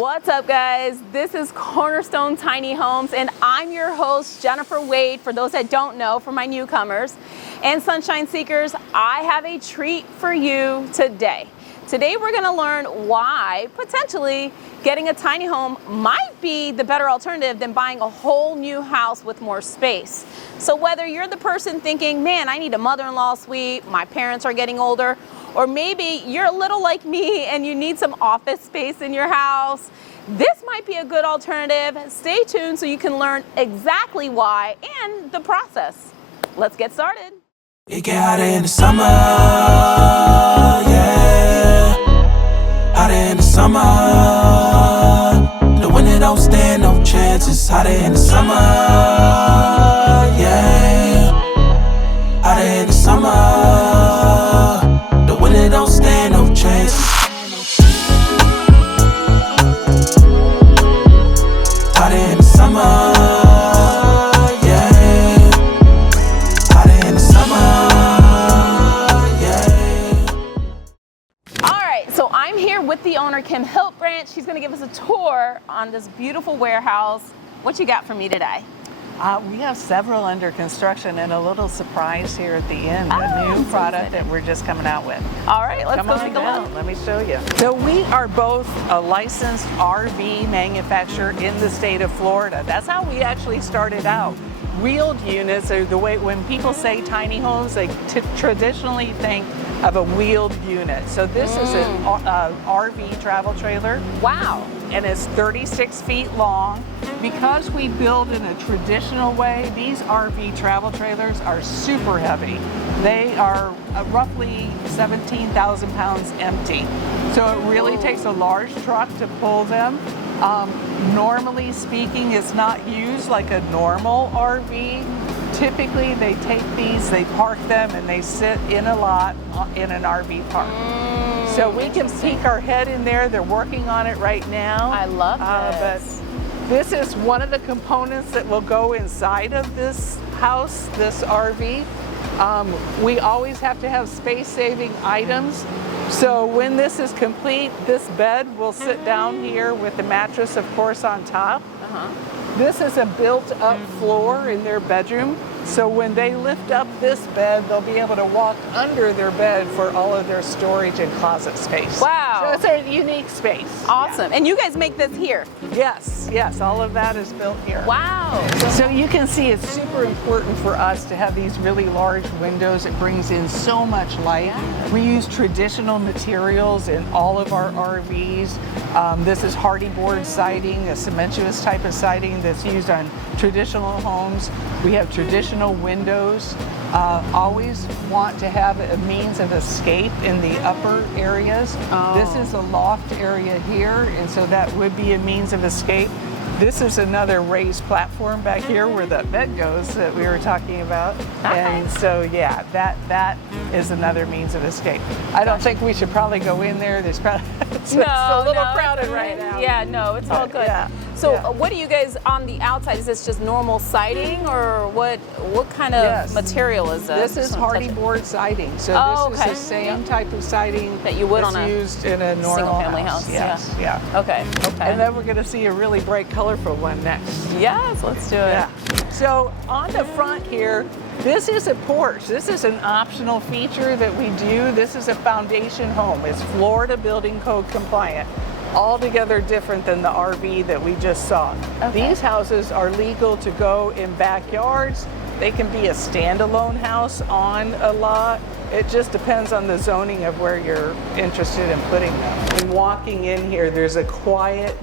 What's up, guys? This is Cornerstone Tiny Homes, and I'm your host, Jennifer Wade, for those that don't know, for my newcomers. And Sunshine Seekers, I have a treat for you today. Today we're going to learn why potentially getting a tiny home might be the better alternative than buying a whole new house with more space. So whether you're the person thinking, man, I need a mother-in-law suite, my parents are getting older, or maybe you're a little like me and you need some office space in your house, this might be a good alternative. Stay tuned so you can learn exactly why and the process. Let's get started. It get hotter in the summer, yeah. Hotter in the summer. The winter don't stand no chances. Hotter in the summer, yeah. Hotter in the summer. The winter don't stand no chances. Hotter in the summer. With the owner, Kim Hiltbrandt. She's going to give us a tour on this beautiful warehouse. What you got for me today? We have several under construction and a little surprise here at the end, a new product that we're just coming out with. All right, let's go take a look. Let me show you. So we are both a licensed RV manufacturer in the state of Florida. That's how we actually started out. Wheeled units are the way, when people say tiny homes, they traditionally think of a wheeled unit. So this is an RV travel trailer. Wow. And it's 36 feet long. Because we build in a traditional way, these RV travel trailers are super heavy. They are roughly 17,000 pounds empty. So it really takes a large truck to pull them. Normally speaking, it's not used like a normal RV. Typically, they take these, they park them, and they sit in a lot in an RV park. So we can peek our head in there. They're working on it right now. I love this. But this is one of the components that will go inside of this house, this RV. We always have to have space-saving items. So when this is complete, this bed will sit down here with the mattress, of course, on top. This is a built-up floor in their bedroom. So when they lift up this bed, they'll be able to walk under their bed for all of their storage and closet space. Wow. So it's a unique space. Awesome. Yeah. And you guys make this here? Yes, all of that is built here. Wow. So you can see it's super important for us to have these really large windows. It brings in so much light. Yeah. We use traditional materials in all of our RVs. This is hardy board siding, a cementous type of siding that's used on traditional homes. We have traditional windows. Always want to have a means of escape in the upper areas. This is a loft area here, and so that would be a means of escape. This is another raised platform back here where that bed goes that we were talking about. And so yeah, that is another means of escape. I don't think we should probably go in there. There's probably it's a little crowded right now. Yeah, no, it's all good. Yeah. So what do you guys on the outside? Is this just normal siding, or what kind of material is this? This is hardy board siding. So this is the same type of siding that you would on a used in a normal single family house. Yes. Yeah. Okay. And then we're going to see a really bright, colorful one next. Yes, let's do it. Yeah. So on the front here, this is a porch. This is an optional feature that we do. This is a foundation home. It's Florida Building Code compliant. Altogether different than the RV that we just saw. Okay. These houses are legal to go in backyards. They can be a standalone house on a lot. It just depends on the zoning of where you're interested in putting them. And walking in here, there's a quiet,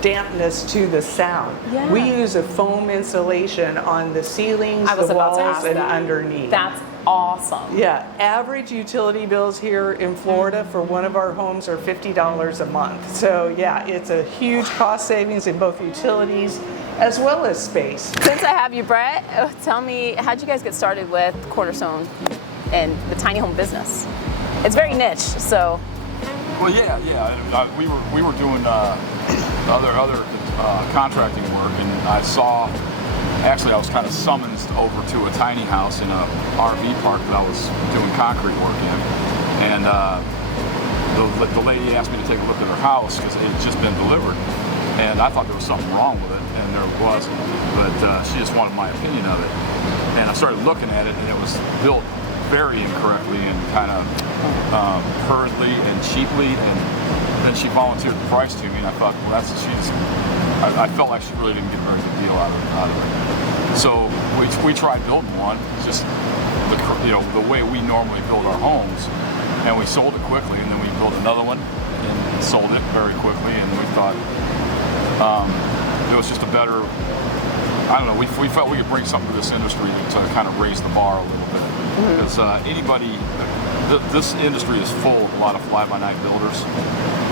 dampness to the sound. Yeah. We use a foam insulation on the ceilings, the walls, and underneath. That's awesome. Yeah, average utility bills here in Florida for one of our homes are $50 a month. So yeah, it's a huge cost savings in both utilities as well as space. Since I have you, Brett, tell me, how'd you guys get started with Cornerstone and the tiny home business? It's very niche, so. Well, yeah. We were doing other contracting work, and I saw. Actually, I was kind of summoned over to a tiny house in a RV park that I was doing concrete work in, and the lady asked me to take a look at her house because it had just been delivered, and I thought there was something wrong with it, and there wasn't. But she just wanted my opinion of it, and I started looking at it, and it was built very incorrectly and kind of hurriedly and cheaply, and then she volunteered the price to me, and I thought, well, I felt like she really didn't get a very good deal out of it. So we tried building one, just the way we normally build our homes, and we sold it quickly, and then we built another one and sold it very quickly, and we thought it was just a better, I don't know, we felt we could bring something to this industry to kind of raise the bar a little bit. Because this industry is full of a lot of fly-by-night builders,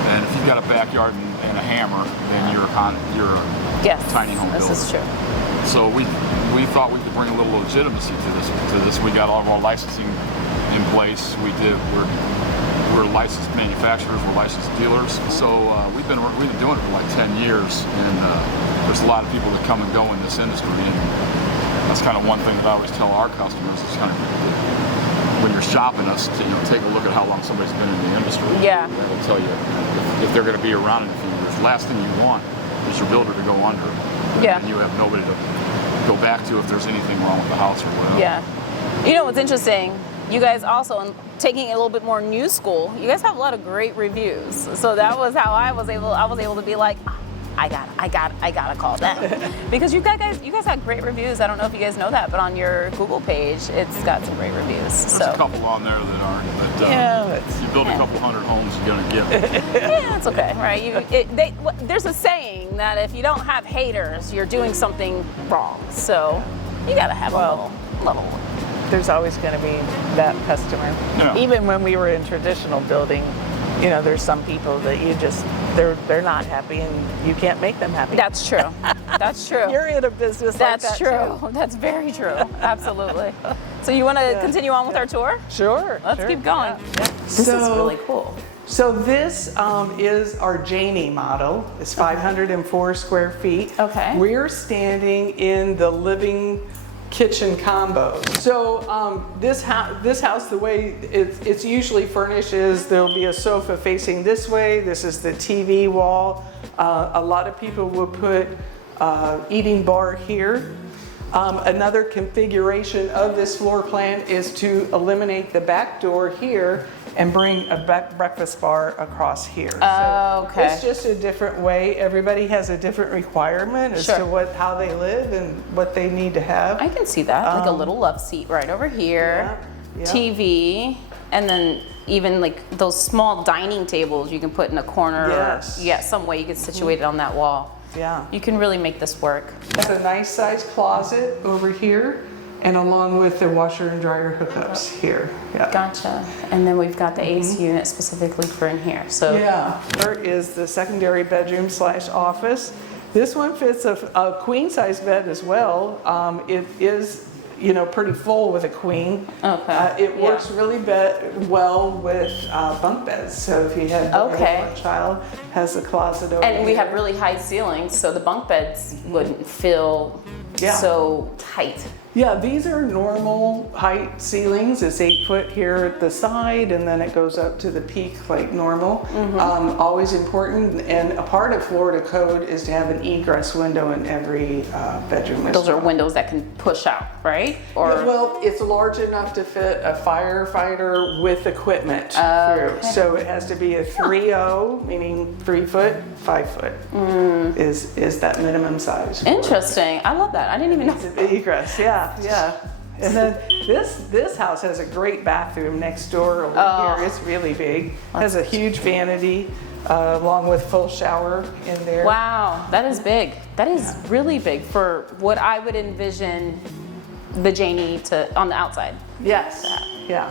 and if you've got a backyard and a hammer, then you're a tiny home builder. This is true. So we thought we could bring a little legitimacy to this. We got all of our licensing in place. We're licensed manufacturers, we're licensed dealers. So we've been doing it for like 10 years, and there's a lot of people that come and go in this industry, and that's kind of one thing that I always tell our customers is kind of when you're shopping us, take a look at how long somebody's been in the industry. Yeah. That'll tell you if they're going to be around in a few years. The last thing you want is your builder to go under. Yeah. And you have nobody to go back to if there's anything wrong with the house or whatever. Yeah. You know what's interesting? You guys also, taking it a little bit more new school, you guys have a lot of great reviews. So that was how I was able to be like, I gotta call them. Because you guys have great reviews. I don't know if you guys know that, but on your Google page, it's got some great reviews. There's a couple on there that aren't, but if you build a couple hundred homes, you're gonna get it. Yeah, that's okay, right? There's a saying that if you don't have haters, you're doing something wrong. So you gotta have a little. There's always going to be that customer. Yeah. Even when we were in traditional building, there's some people that they're not happy, and you can't make them happy. That's true. That's true. You're in a business That's like that true. too. That's very true. Absolutely. So you want to continue on with our tour? Sure. Let's keep going. Yeah. This is really cool. So this is our Janie model. It's 504 square feet. Okay. We're standing in the living kitchen combo. So this house, the way it's usually furnished is there'll be a sofa facing this way. This is the TV wall. A lot of people will put eating bar here. Another configuration of this floor plan is to eliminate the back door here and bring a breakfast bar across here. Oh, okay. It's just a different way. Everybody has a different requirement as to how they live and what they need to have. I can see that, like a little love seat right over here, TV, and then even like those small dining tables you can put in a corner. Yes. Or, some way you can situate it on that wall. Yeah. You can really make this work. It's a nice sized closet over here, and along with the washer and dryer hookups here. Yeah. Gotcha. And then we've got the AC unit specifically for in here. So There is the secondary bedroom / office. This one fits a queen size bed as well. It is, pretty full with a queen. Okay. It works really well with bunk beds. So if you had one child, has a closet over And we here. have really high ceilings, so the bunk beds wouldn't feel so tight. Yeah, these are normal height ceilings. It's 8 foot here at the side, and then it goes up to the peak like normal. Always important, and a part of Florida code is to have an egress window in every bedroom. Those are windows that can push out, right? Or well, it's large enough to fit a firefighter with equipment through. So it has to be a 3.0, meaning 3 foot, 5 foot is that minimum size. Interesting. I love that. I didn't even know. It's an egress, yeah. And then this house has a great bathroom next door over here. It's really big. Has a huge vanity along with full shower in there. Wow, that is big. That is really big for what I would envision the Janie on the outside. Yes. Yeah.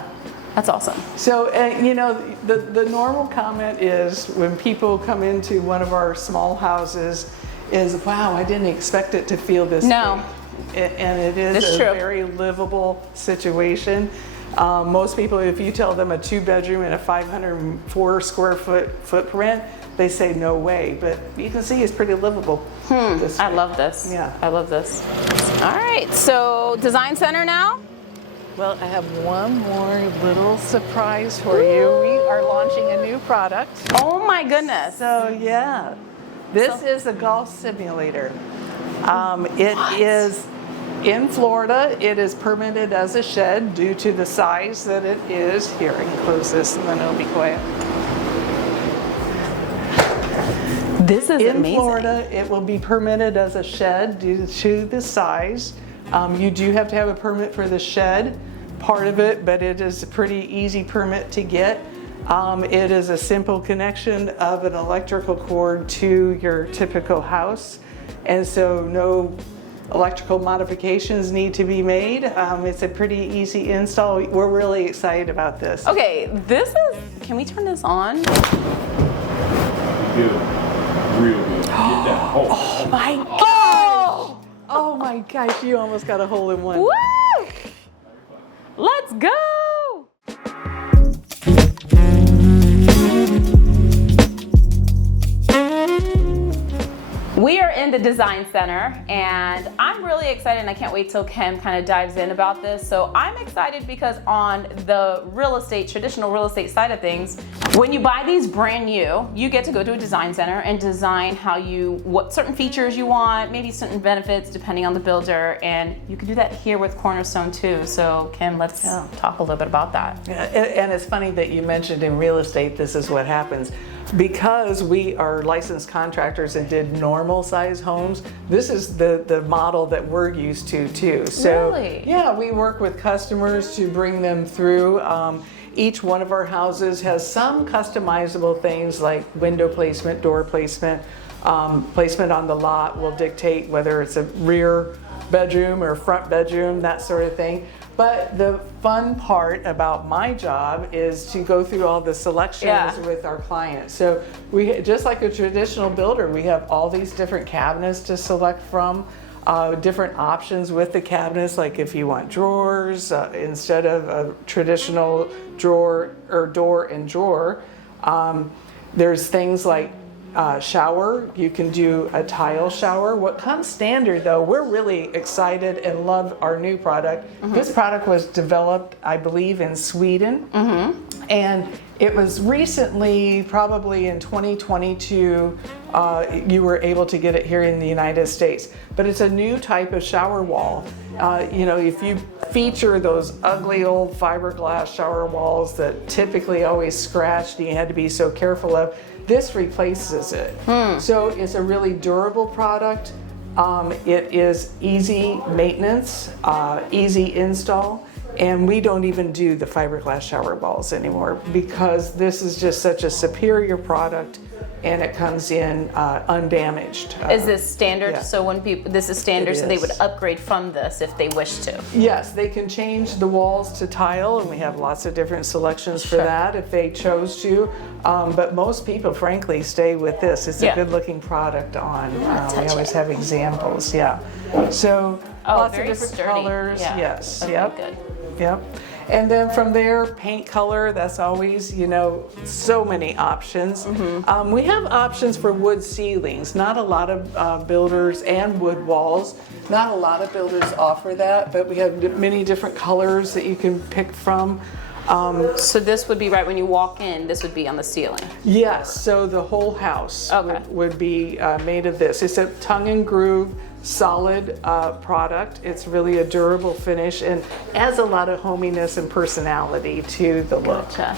That's awesome. So, the normal comment is when people come into one of our small houses is, wow, I didn't expect it to feel this big. And it is a very livable situation. Most people, if you tell them a 2-bedroom and a 504 square foot footprint, they say no way. But you can see it's pretty livable. I love this. Yeah. I love this. All right, so design center now. Well, I have one more little surprise for you. We are launching a new product. Oh my goodness. So yeah, this is a golf simulator. It is in Florida. It is permitted as a shed due to the size that it is. Here, I can close this and then it'll be quiet. This is In amazing. Florida, it will be permitted as a shed due to the size. You do have to have a permit for the shed part of it, but it is a pretty easy permit to get. It is a simple connection of an electrical cord to your typical house, and so no electrical modifications need to be made. It's a pretty easy install. We're really excited about this. Okay, this is, can we turn this on? Good. Real good. Get that. Oh my gosh! Oh my gosh, you almost got a hole in one. Woo! Let's go! We are in the design center and I'm really excited and I can't wait till Kim kind of dives in about this. So I'm excited because on the real estate, traditional real estate side of things, when you buy these brand new, you get to go to a design center and design what certain features you want, maybe certain benefits depending on the builder, and you can do that here with Cornerstone too. So Kim, let's talk a little bit about that. Yeah, and it's funny that you mentioned in real estate, this is what happens. Because we are licensed contractors and did normal size homes, this is the model that we're used to too. So Really? yeah, we work with customers to bring them through. Each one of our houses has some customizable things like window placement, door placement. Placement on the lot will dictate whether it's a rear bedroom or front bedroom, that sort of thing. But the fun part about my job is to go through all the selections with our clients. So we, just like a traditional builder, we have all these different cabinets to select from, different options with the cabinets, like if you want drawers instead of a traditional drawer or door and drawer. There's things like shower. You can do a tile shower. What comes standard though, we're really excited and love our new product. This product was developed, I believe, in Sweden. And it was recently, probably in 2022, you were able to get it here in the United States. But it's a new type of shower wall. You know, if you feature those ugly old fiberglass shower walls that typically always scratched and you had to be so careful of, this replaces it. So it's a really durable product. It is easy maintenance, easy install, and we don't even do the fiberglass shower walls anymore because this is just such a superior product and it comes in undamaged. Is this standard? Yeah. So when people, this is standard, It so they is. would upgrade from this if they wish to. Yes, they can change the walls to tile, and we have lots of different selections for that if they chose to. But most people, frankly, stay with this. It's a good-looking product on. We always have examples. So lots of very different sturdy. colors. Yeah. Yes. Okay, Yep. good. Yep. And then from there, paint color, that's always, you know, so many options. We have options for wood ceilings. Not a lot of builders, and wood walls. Not a lot of builders offer that, but we have many different colors that you can pick from. So this would be right when you walk in, this would be on the ceiling. Yes, so the whole house would be made of this. It's a tongue and groove, solid product. It's really a durable finish and adds a lot of hominess and personality to the look. Gotcha.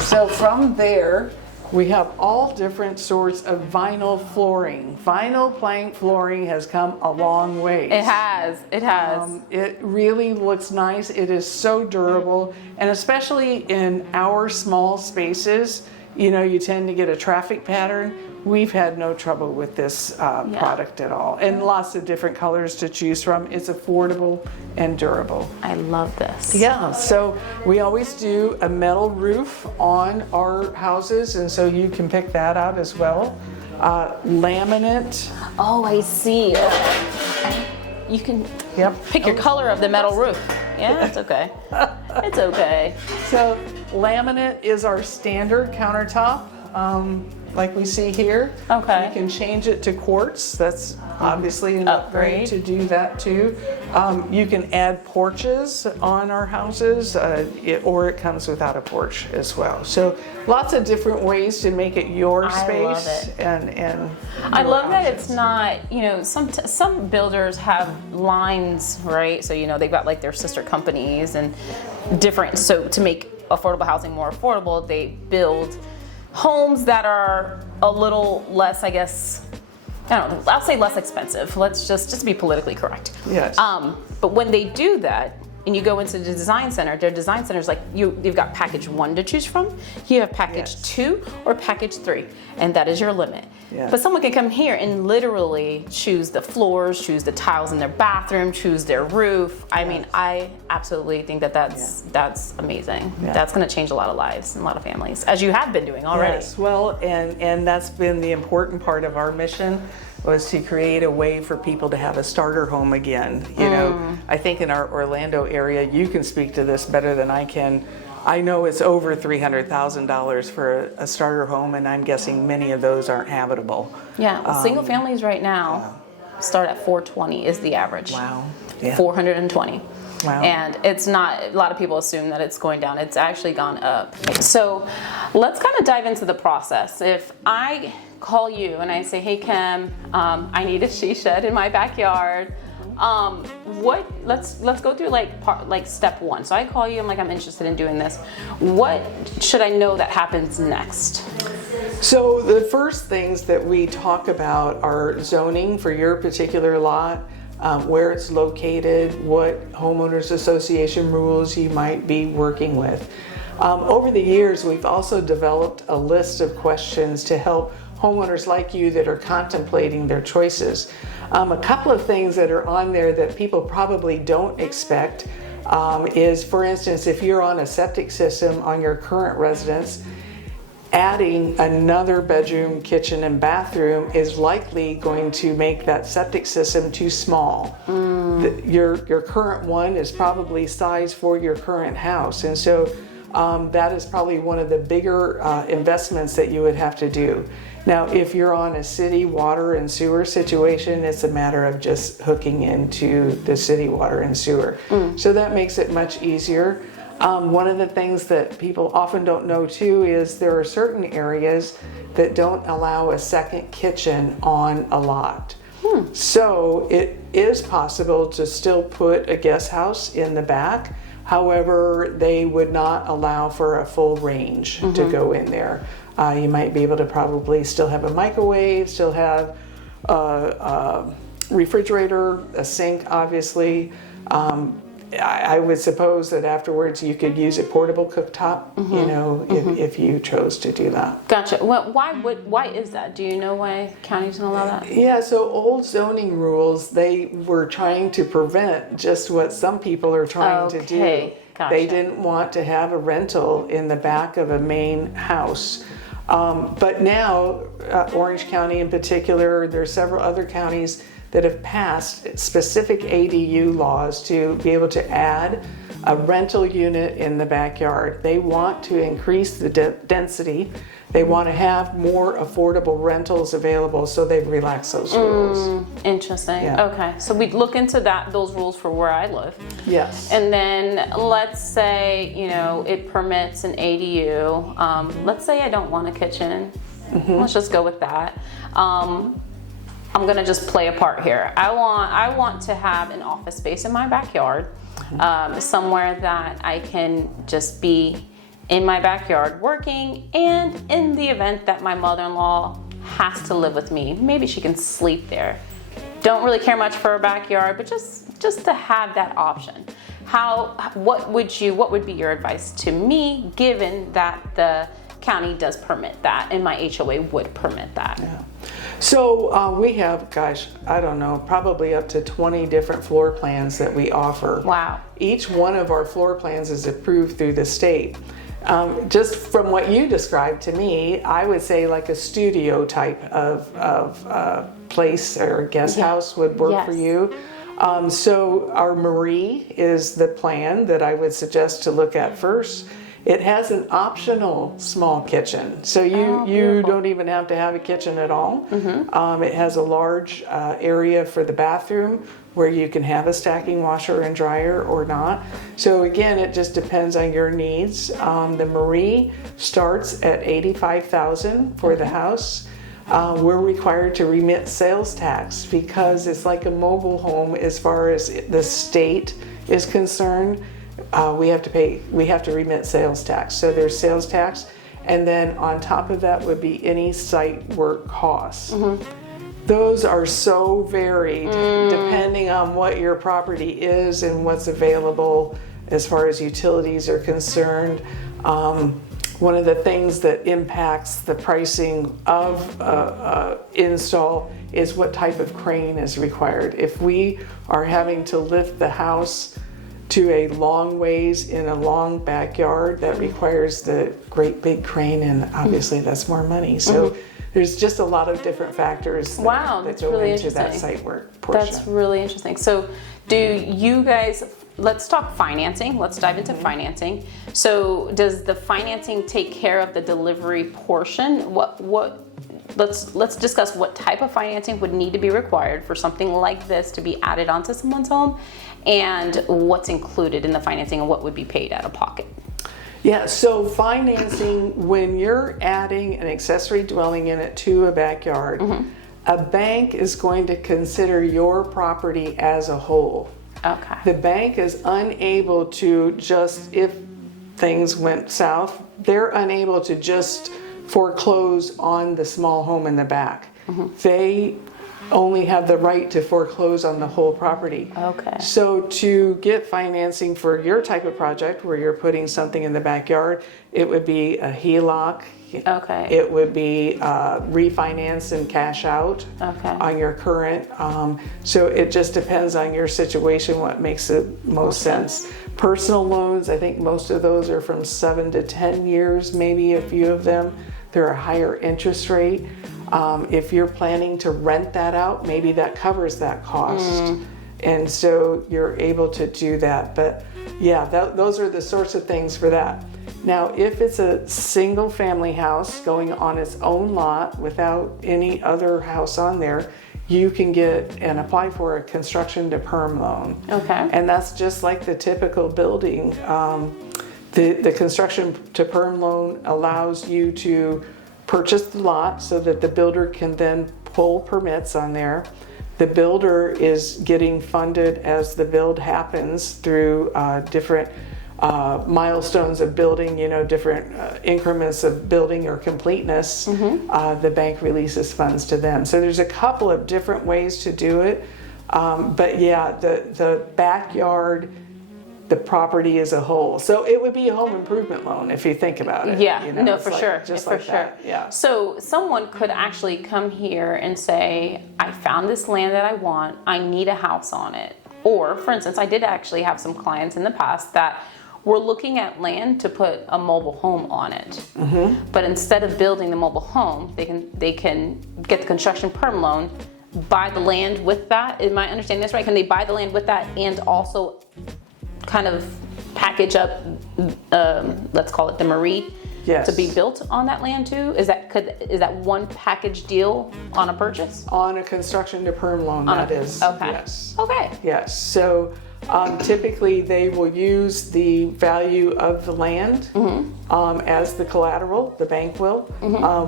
So from there, we have all different sorts of vinyl flooring. Vinyl plank flooring has come a long way. It has. It has. It really looks nice. It is so durable, and especially in our small spaces, you know, you tend to get a traffic pattern. We've had no trouble with this product at all, and lots of different colors to choose from. It's affordable and durable. I love this. Yeah, so we always do a metal roof on our houses, and so you can pick that out as well. Laminate. Oh, I see. Okay. You can pick your color of the metal roof. Yeah, it's okay. It's okay. So laminate is our standard countertop. like we see here. Okay. You can change it to quartz. That's obviously an upgrade to do that too. You can add porches on our houses, or it comes without a porch as well. So lots of different ways to make it your space. love it. And I your love that options. it's not, you know, some builders have lines, right? So, you know, they've got like their sister companies and different, so to make affordable housing more affordable, they build homes that are a little less, I guess, I don't know, I'll say less expensive. Let's just be politically correct. Yes. But when they do that, and you go into the design center, their design center's like, you've got package 1 to choose from, you have package 2 or package 3, and that is your limit. Yeah. But someone can come here and literally choose the floors, choose the tiles in their bathroom, choose their roof. I mean, I absolutely think that's amazing. Yeah. That's gonna change a lot of lives and a lot of families, as you have been doing already. Yes, well, and that's been the important part of our mission, was to create a way for people to have a starter home again. You know, I think in our Orlando area, you can speak to this better than I can. I know it's over $300,000 for a starter home, and I'm guessing many of those aren't habitable. Yeah, single families right now start at 420 is the average. Wow. Yeah. 420. Wow. And it's not, a lot of people assume that it's going down. It's actually gone up. So let's kind of dive into the process. If I call you and I say, hey Kim, I need a she shed in my backyard. Let's go through like step 1. So I call you, I'm like, I'm interested in doing this. What should I know that happens next? So the first things that we talk about are zoning for your particular lot, where it's located, what homeowners association rules you might be working with. Over the years, we've also developed a list of questions to help homeowners like you that are contemplating their choices. A couple of things that are on there that people probably don't expect is, for instance, if you're on a septic system on your current residence, adding another bedroom, kitchen, and bathroom is likely going to make that septic system too small. Your current one is probably sized for your current house, and so that is probably one of the bigger investments that you would have to do. Now, if you're on a city water and sewer situation, it's a matter of just hooking into the city water and sewer. So that makes it much easier. One of the things that people often don't know too is there are certain areas that don't allow a second kitchen on a lot. So it is possible to still put a guest house in the back. However, they would not allow for a full range to go in there. You might be able to probably still have a microwave, still have a refrigerator, a sink, obviously. I would suppose that afterwards you could use a portable cooktop, you know, if you chose to do that. Gotcha. Well, why is that? Do you know why counties don't allow that? Yeah, so old zoning rules, they were trying to prevent just what some people are trying to do. Gotcha. They didn't want to have a rental in the back of a main house. But now, Orange County in particular, there are several other counties that have passed specific ADU laws to be able to add a rental unit in the backyard. They want to increase the density. They want to have more affordable rentals available, so they've relaxed those rules. Interesting. Yeah. Okay, so we'd look into those rules for where I live. Yes. And then let's say, you know, it permits an ADU. Let's say I don't want a kitchen. Let's just go with that. I'm gonna just play a part here. I want to have an office space in my backyard, somewhere that I can just be in my backyard working, and in the event that my mother-in-law has to live with me, maybe she can sleep there. Don't really care much for a backyard, but just to have that option. What would be your advice to me, given that the county does permit that and my HOA would permit that? Yeah. So we have, gosh, I don't know, probably up to 20 different floor plans that we offer. Wow. Each one of our floor plans is approved through the state. Just from what you described to me, I would say like a studio type of place or guest house would work for you. So our Marie is the plan that I would suggest to look at first. It has an optional small kitchen, so you don't even have to have a kitchen at all. It has a large area for the bathroom where you can have a stacking washer and dryer or not. So again, it just depends on your needs. The Marie starts at $85,000 for the house. We're required to remit sales tax because it's like a mobile home as far as the state is concerned. We have to remit sales tax. So there's sales tax, and then on top of that would be any site work costs. Those are so varied depending on what your property is and what's available as far as utilities are concerned. One of the things that impacts the pricing of install is what type of crane is required. If we are having to lift the house to a long ways in a long backyard, that requires the great big crane, and obviously that's more money. So there's just a lot of different factors that go really into that interesting. site work portion. That's really interesting. So do you guys, let's talk financing. Let's dive into financing. So does the financing take care of the delivery portion? Let's discuss what type of financing would need to be required for something like this to be added onto someone's home, and what's included in the financing and what would be paid out of pocket. Yeah, so financing, when you're adding an accessory dwelling unit to a backyard, a bank is going to consider your property as a whole. Okay. The bank is unable to just, if things went south, they're unable to just foreclose on the small home in the back. They only have the right to foreclose on the whole property. Okay. So to get financing for your type of project where you're putting something in the backyard, it would be a HELOC. Okay. It would be refinance and cash out on your current. So it just depends on your situation, what makes it most sense. Personal loans, I think most of those are from 7 to 10 years, maybe a few of them. They're a higher interest rate. If you're planning to rent that out, maybe that covers that cost. And so you're able to do that. But yeah, those are the sorts of things for that. Now, if it's a single family house going on its own lot without any other house on there, you can get and apply for a construction to perm loan. Okay. And that's just like the typical building. The construction to perm loan allows you to purchase the lot so that the builder can then pull permits on there. The builder is getting funded as the build happens through different milestones of building, different increments of building or completeness. The bank releases funds to them. So there's a couple of different ways to do it. But yeah, the backyard, the property as a whole. So it would be a home improvement loan if you think about it. Yeah, no, it's for like, sure. Just for like sure. that. Yeah. So someone could actually come here and say, I found this land that I want, I need a house on it. Or, for instance, I did actually have some clients in the past that were looking at land to put a mobile home on it. But instead of building the mobile home, they can get the construction perm loan, buy the land with that. Am I understanding this right? Can they buy the land with that and also kind of package up, let's call it the Marie, to be built on that land too? Is that one package deal on a purchase? On a construction to perm loan, is. Okay. Yes. Okay. Yes. So typically they will use the value of the land as the collateral, the bank will,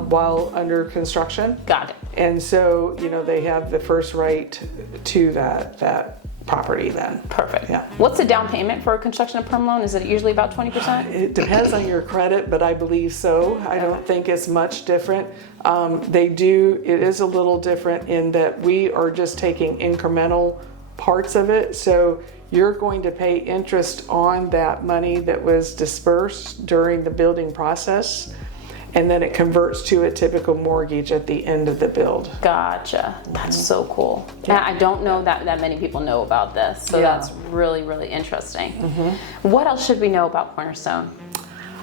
while under construction. Got it. And so, they have the first right to that property then. Perfect. Yeah. What's the down payment for a construction of perm loan? Is it usually about 20%? It depends on your credit, but I believe so. I don't think it's much different. It is a little different in that we are just taking incremental parts of it. So you're going to pay interest on that money that was dispersed during the building process. And then it converts to a typical mortgage at the end of the build. Gotcha. That's so cool. Yeah. I don't know that many people know about this, so that's really, really interesting. What else should we know about Cornerstone?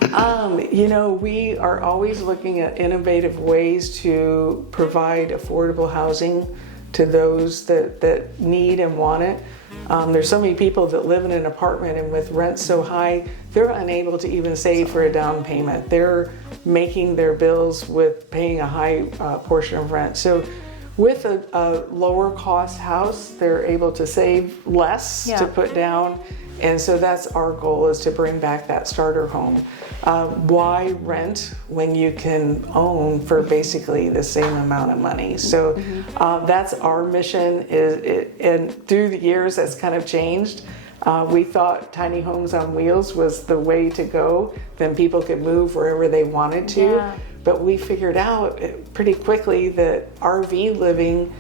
We are always looking at innovative ways to provide affordable housing to those that need and want it. There's so many people that live in an apartment, and with rent so high, they're unable to even save for a down payment. They're making their bills with paying a high portion of rent. So with a lower cost house, they're able to save less to put down. And so that's our goal, is to bring back that starter home. Why rent when you can own for basically the same amount of money? So that's our mission, and through the years that's kind of changed. We thought tiny homes on wheels was the way to go. Then people could move wherever they wanted to. Yeah. But we figured out pretty quickly that RV living,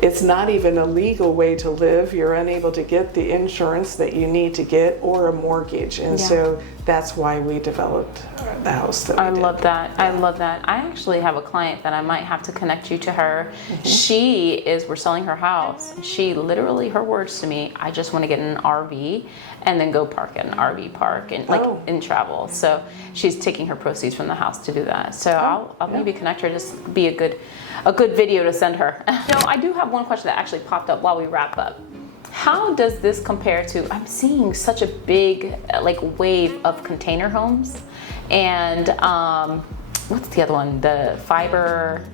it's not even a legal way to live. You're unable to get the insurance that you need to get, or a mortgage. And so that's why we developed the house that we did. Love that. I love that. I actually have a client that I might have to connect you to her. We're selling her house. She literally, her words to me, I just want to get an RV and then go park at an RV park and and travel. So she's taking her proceeds from the house to do that. So I'll maybe connect her, just be a good video to send her. I do have one question that actually popped up while we wrap up. How does this compare to, I'm seeing such a big wave of container homes, and what's the other one? The fiber,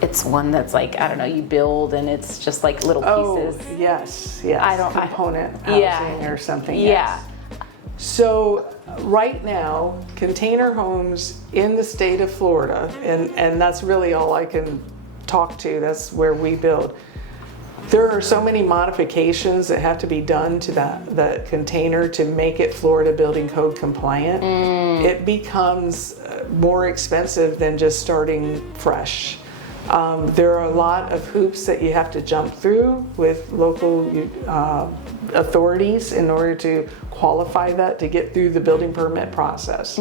it's one that's I don't know, you build and it's just like little pieces. Oh, yes. Component housing or something. Yeah. Yes. So right now, container homes in the state of Florida, and that's really all I can talk to, that's where we build. There are so many modifications that have to be done to the container to make it Florida Building Code compliant. It becomes more expensive than just starting fresh. There are a lot of hoops that you have to jump through with local authorities in order to qualify that, to get through the building permit process.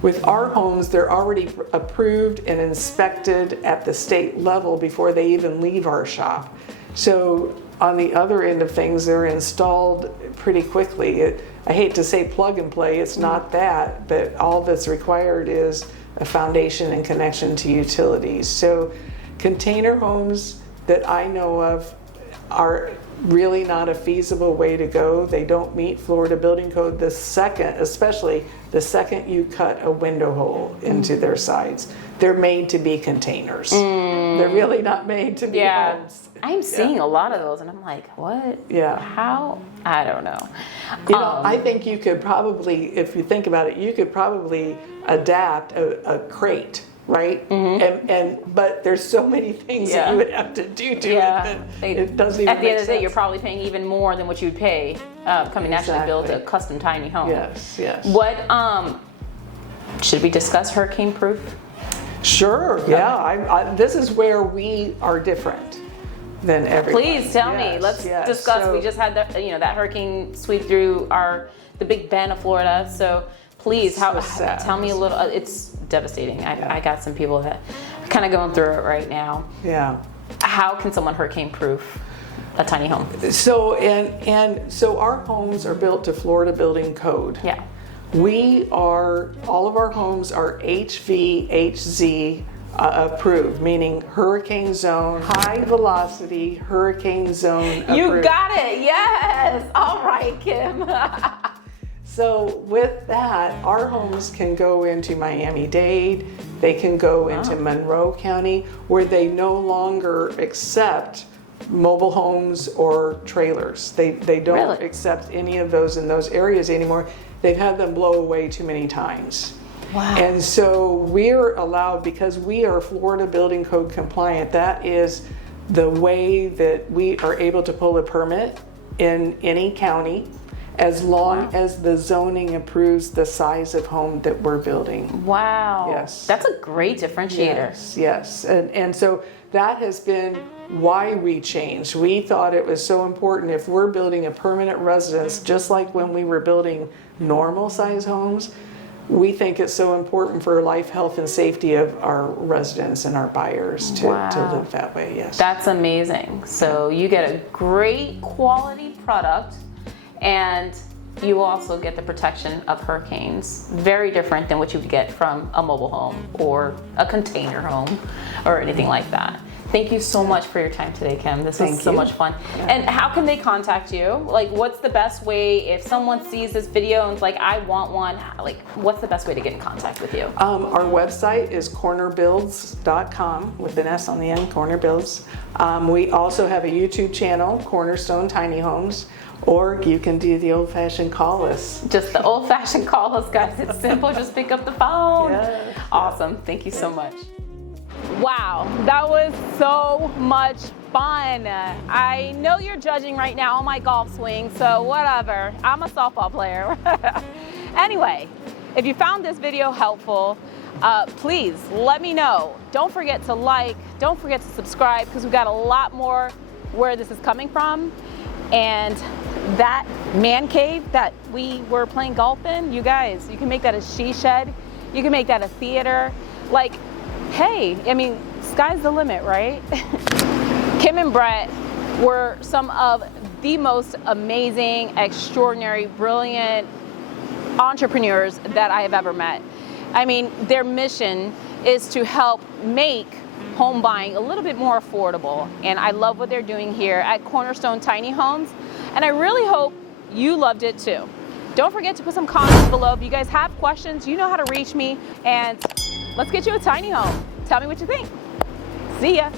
With our homes, they're already approved and inspected at the state level before they even leave our shop. So on the other end of things, they're installed pretty quickly. I hate to say plug and play, it's not that, but all that's required is a foundation and connection to utilities. So container homes that I know of are really not a feasible way to go. They don't meet Florida Building Code especially the second you cut a window hole into their sides. They're made to be containers. They're really not made to be homes. I'm seeing a lot of those and I'm like, what? Yeah. How? I don't know. I think you could probably, if you think about it, you could probably adapt a crate, right? But there's so many things that you would have to do to it that it doesn't even at the end of the day, sense. you're probably paying even more than what you'd pay coming to actually build a custom tiny home. Yes. What should we discuss hurricane proof? Sure. Yeah. This is where we are different than everyone. Please tell me. Let's discuss. So, we just had that hurricane sweep through the Big Bend of Florida. So please, tell me a little. It's devastating. I got some people that are kind of going through it right now. Yeah. How can someone hurricane proof a tiny home? So so our homes are built to Florida Building Code. Yeah. All of our homes are HVHZ approved, meaning hurricane zone, high velocity hurricane zone approved. You got it. Yes. All right, Kim. So with that, our homes can go into Miami-Dade, they can go into Monroe County, where they no longer accept mobile homes or trailers. They don't accept any of those in those areas anymore. They've had them blow away too many times. Wow. And so we're allowed, because we are Florida Building Code compliant, that is the way that we are able to pull a permit in any county, as long as the zoning approves the size of home that we're building. Wow. Yes. That's a great differentiator. Yes. And so that has been why we changed. We thought it was so important, if we're building a permanent residence, just like when we were building normal size homes, we think it's so important for life, health, and safety of our residents and our buyers to live that way. Yes. That's amazing. So you get a great quality product, and you also get the protection of hurricanes. Very different than what you would get from a mobile home or a container home or anything like that. Thank you so much for your time today, Kim. This was so much fun. And how can they contact you? Like, what's the best way if someone sees this video and is like, I want one, like, what's the best way to get in contact with you? Our website is cornerbuilds.com with an S on the end, Corner Builds. We also have a YouTube channel, Cornerstone Tiny Homes, or you can do the old-fashioned call us. Just the old-fashioned call us, guys. It's simple, just pick up the phone. Awesome, thank you so much. Wow, that was so much fun. I know you're judging right now on my golf swing, so whatever. I'm a softball player. Anyway, if you found this video helpful, please let me know. Don't forget to like, don't forget to subscribe, because we've got a lot more where this is coming from. And that man cave that we were playing golf in, you guys, you can make that a she shed. You can make that a theater. Like, hey, I mean, sky's the limit, right? Kim and Brett were some of the most amazing, extraordinary, brilliant entrepreneurs that I have ever met. I mean, their mission is to help make home buying a little bit more affordable. And I love what they're doing here at Cornerstone Tiny Homes. And I really hope you loved it too. Don't forget to put some comments below. If you guys have questions, you know how to reach me. And let's get you a tiny home. Tell me what you think. See ya.